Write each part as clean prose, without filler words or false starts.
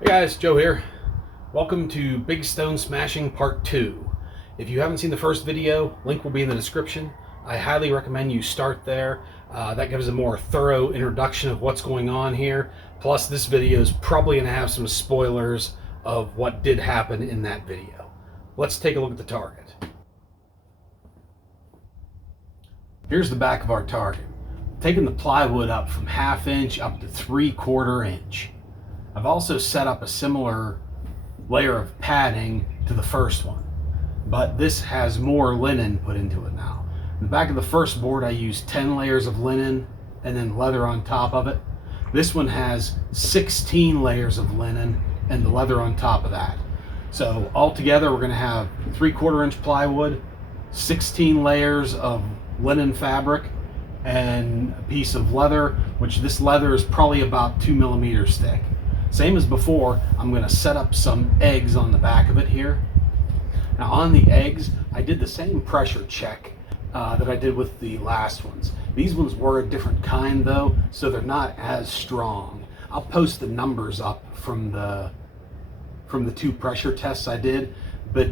Hey guys, Joe here. Welcome to Big Stone Smashing Part 2. If you haven't seen the first video, link will be in the description. I highly recommend you start there. That gives a more thorough introduction of what's going on here. Plus, this video is probably going to have some spoilers of what did happen in that video. Let's take a look at the target. Here's the back of our target. Taking the plywood up from 1/2 inch up to 3/4 inch. I've also set up a similar layer of padding to the first one, but this has more linen put into it now. In the back of the first board, I used 10 layers of linen and then leather on top of it. This one has 16 layers of linen and the leather on top of that. So altogether, we're going to have 3/4 inch plywood, 16 layers of linen fabric, and a piece of leather, which this leather is probably about 2 millimeters thick. Same as before, I'm going to set up some eggs on the back of it here. Now on the eggs, I did the same pressure check that I did with the last ones. These ones were a different kind though, so they're not as strong. I'll post the numbers up from the 2 pressure tests I did, but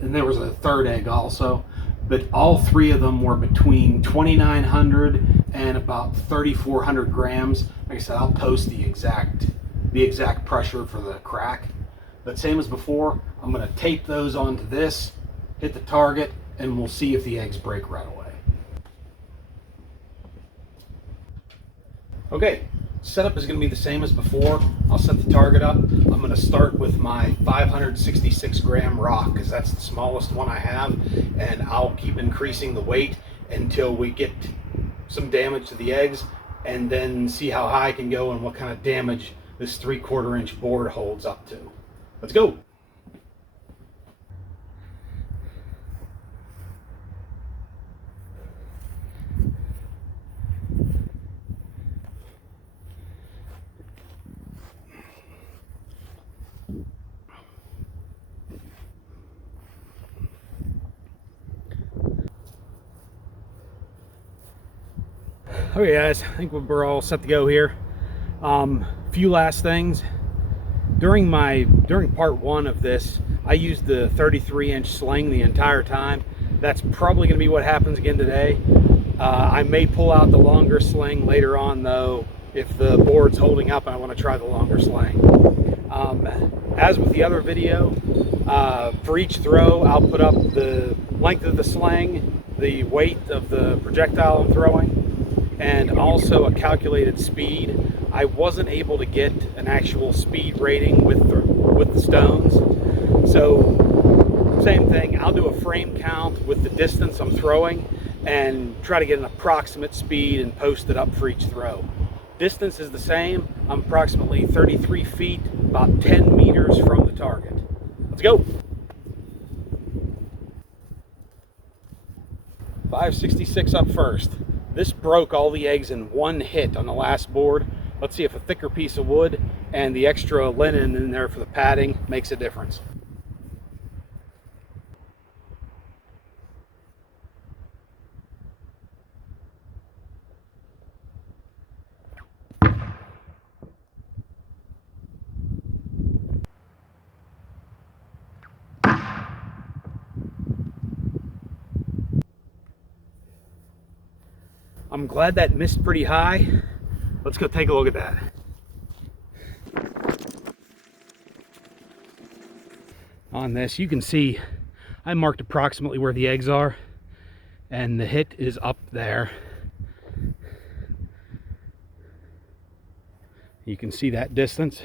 and there was a third egg also, but all 3 of them were between 2,900 and about 3,400 grams. Like I said, I'll post the exact pressure for the crack. But same as before, I'm going to tape those onto this, hit the target, and we'll see if the eggs break right away. Okay, setup is going to be the same as before. I'll set the target up. I'm going to start with my 566 gram rock because that's the smallest one I have, and I'll keep increasing the weight until we get some damage to the eggs, and then see how high I can go and what kind of damage this 3/4 inch board holds up to. Let's go. Okay guys, I think we're all set to go here. Few last things. During part 1 of this, I used the 33-inch sling the entire time. That's probably going to be what happens again today. I may pull out the longer sling later on though, if the board's holding up and I want to try the longer sling. As with the other video, for each throw, I'll put up the length of the sling, the weight of the projectile I'm throwing, and also a calculated speed. I wasn't able to get an actual speed rating with the stones, so same thing. I'll do a frame count with the distance I'm throwing and try to get an approximate speed and post it up for each throw. Distance is the same. I'm approximately 33 feet, about 10 meters from the target. Let's go. 566 up first. This broke all the eggs in one hit on the last board. Let's see if a thicker piece of wood and the extra linen in there for the padding makes a difference. I'm glad that missed pretty high. Let's go take a look at that. On this, you can see I marked approximately where the eggs are, and the hit is up there. You can see that distance.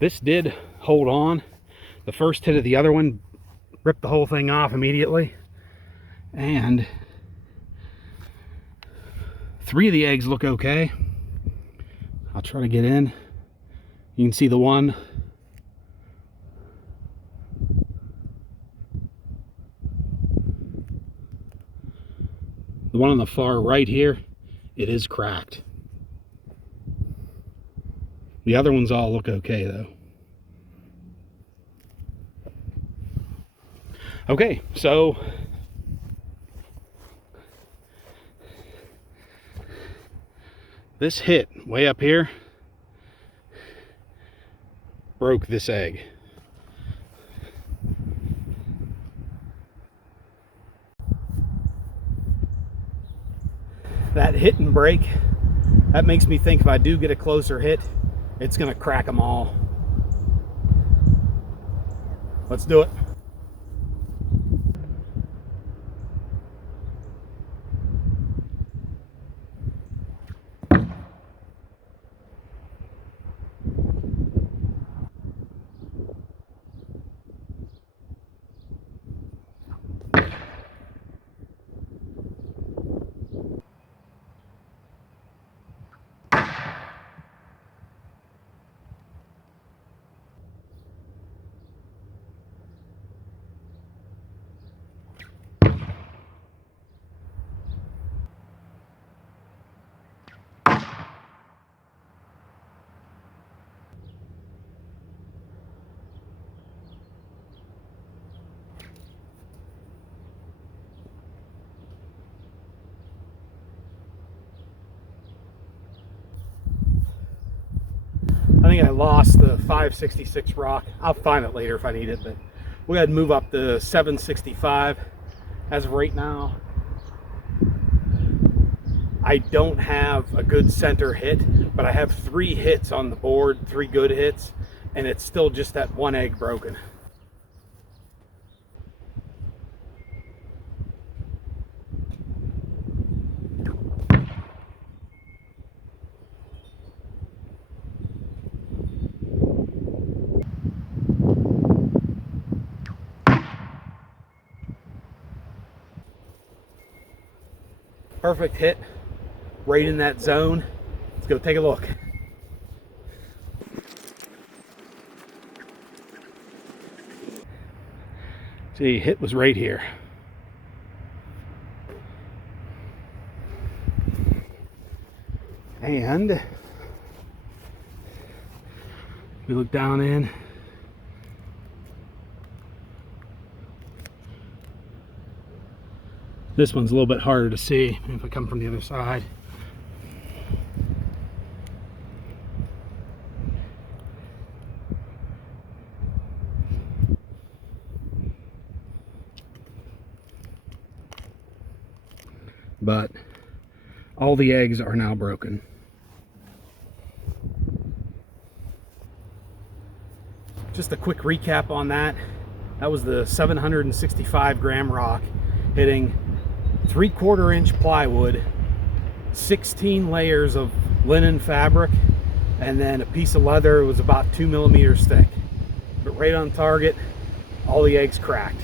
This did hold on. The first hit of the other one ripped the whole thing off immediately. And 3 of the eggs look okay. I'll try to get in. You can see the one. The one on the far right here, it is cracked. The other ones all look okay though. Okay, so this hit way up here broke this egg. That hit and break, that makes me think if I do get a closer hit, it's gonna crack them all. Let's do it. I think I lost the 566 rock. I'll find it later if I need it, but we'll go ahead and move up to 765. As of right now, I don't have a good center hit, but I have 3 hits on the board, 3 good hits, and it's still just that 1 egg broken. Perfect hit, right in that zone. Let's go take a look. See, hit was right here. And we look down in. This one's a little bit harder to see if I come from the other side. But all the eggs are now broken. Just a quick recap on that. That was the 765 gram rock hitting 3/4 inch plywood, 16 layers of linen fabric, and then a piece of leather. It was about 2 millimeters thick, but right on target. All the eggs cracked.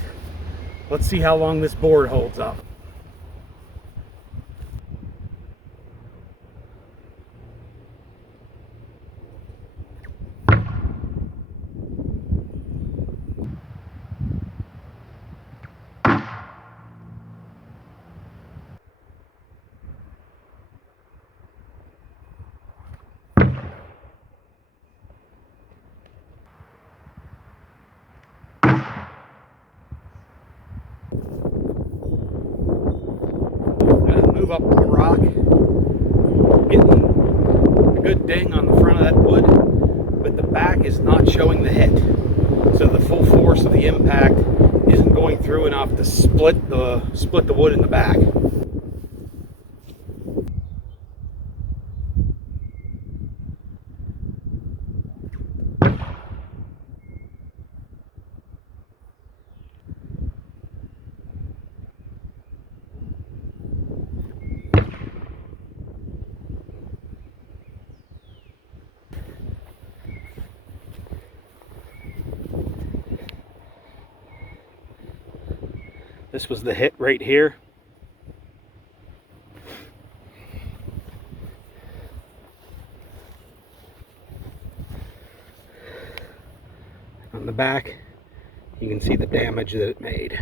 Let's see how long this board holds up. Move up the rock, getting a good ding on the front of that wood, but the back is not showing the hit. So the full force of the impact isn't going through enough to split the wood in the back. This was the hit right here. On the back, you can see the damage that it made.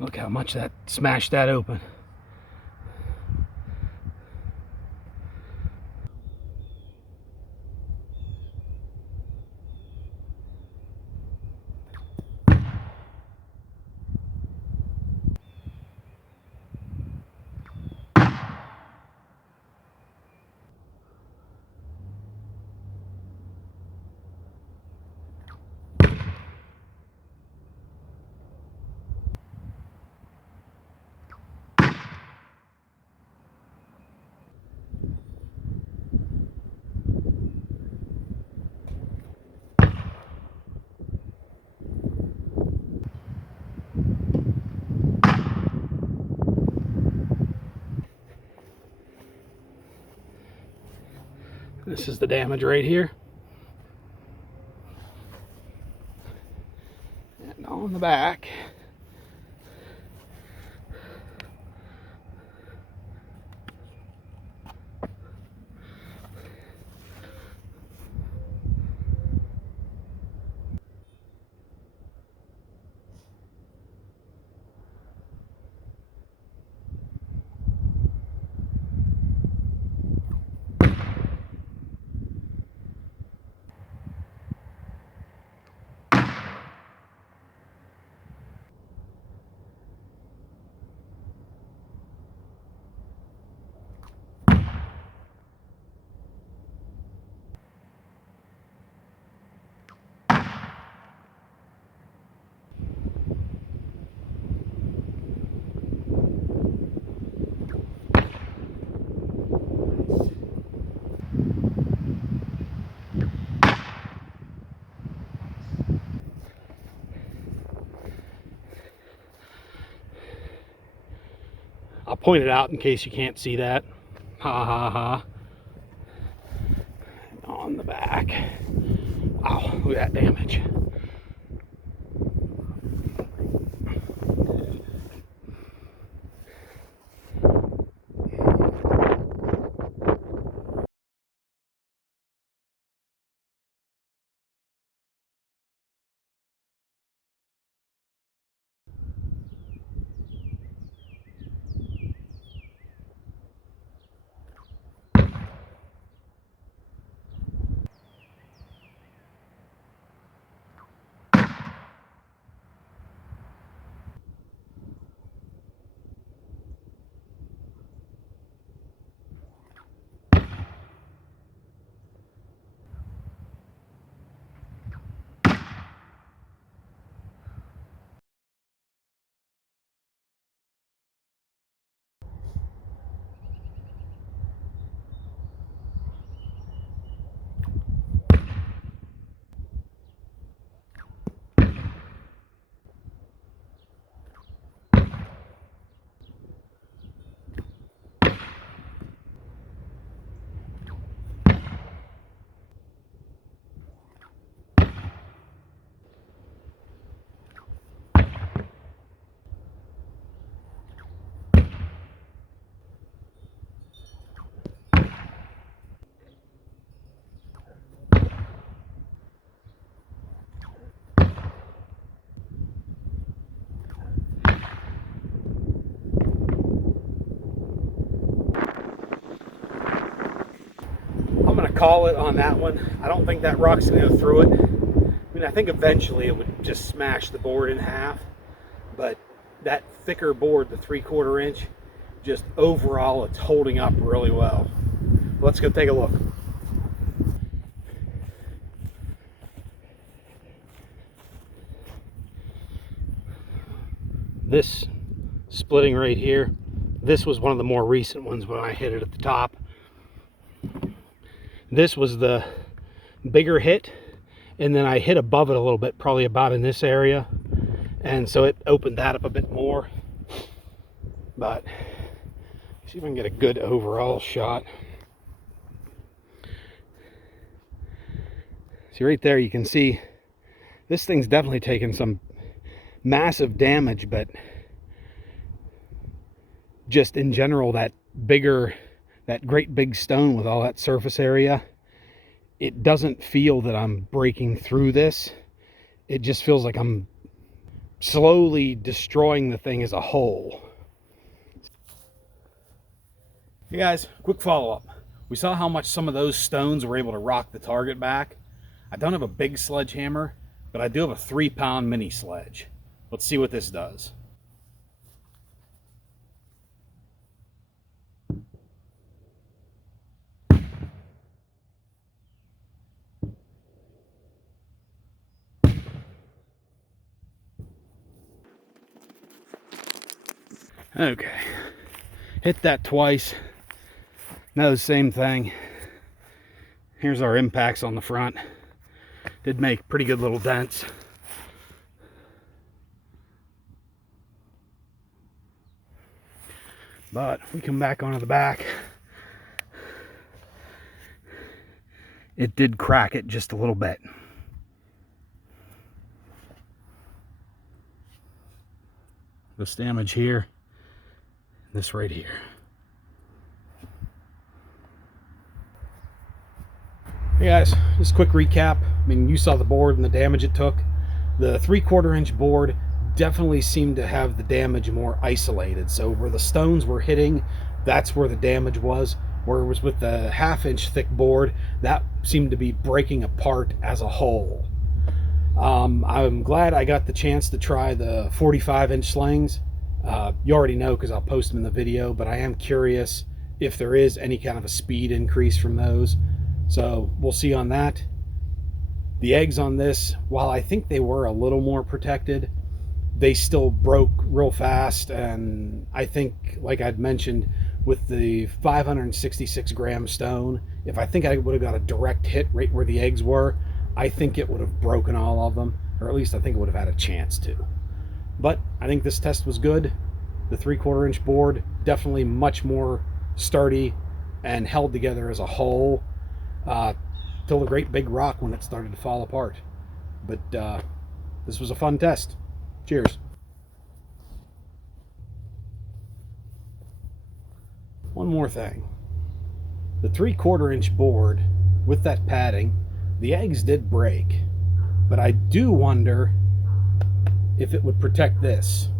Look how much that smashed that open. This is the damage right here. And on the back. I'll point it out in case you can't see that. Ha ha ha. On the back. Wow, look at that damage. I'm going to call it on that one. I don't think that rock's going to go through it. I mean, I think eventually it would just smash the board in half, but that thicker board, the 3/4 inch, just overall it's holding up really well. Let's go take a look. This splitting right here, this was one of the more recent ones when I hit it at the top. This was the bigger hit, and then I hit above it a little bit, probably about in this area, and so it opened that up a bit more. But see if I can get a good overall shot. See right there, you can see this thing's definitely taken some massive damage, but just in general, that great big stone with all that surface area, it doesn't feel that I'm breaking through this. It just feels like I'm slowly destroying the thing as a whole. Hey guys, quick follow-up. We saw how much some of those stones were able to rock the target back. I don't have a big sledgehammer, but I do have a 3-pound mini sledge. Let's see what this does. Okay, hit that twice. Now the same thing. Here's our impacts on the front. Did make pretty good little dents. But we come back onto the back. It did crack it just a little bit. This damage here, this right here. Hey guys, just a quick recap. I mean, you saw the board and the damage it took. The 3/4 inch board definitely seemed to have the damage more isolated. So where the stones were hitting, that's where the damage was. Where it was with the 1/2 inch thick board, that seemed to be breaking apart as a whole. I'm glad I got the chance to try the 45 inch slings. You already know because I'll post them in the video, but I am curious if there is any kind of a speed increase from those. So we'll see on that. The eggs on this, while I think they were a little more protected, they still broke real fast. And I think, like I'd mentioned, with the 566 gram stone, if I think I would have got a direct hit right where the eggs were, I think it would have broken all of them, or at least I think it would have had a chance to. But I think this test was good. The 3/4 inch board, definitely much more sturdy and held together as a whole. Till the great big rock when it started to fall apart. But this was a fun test. Cheers. One more thing. The 3/4 inch board with that padding, the eggs did break, but I do wonder if it would protect this.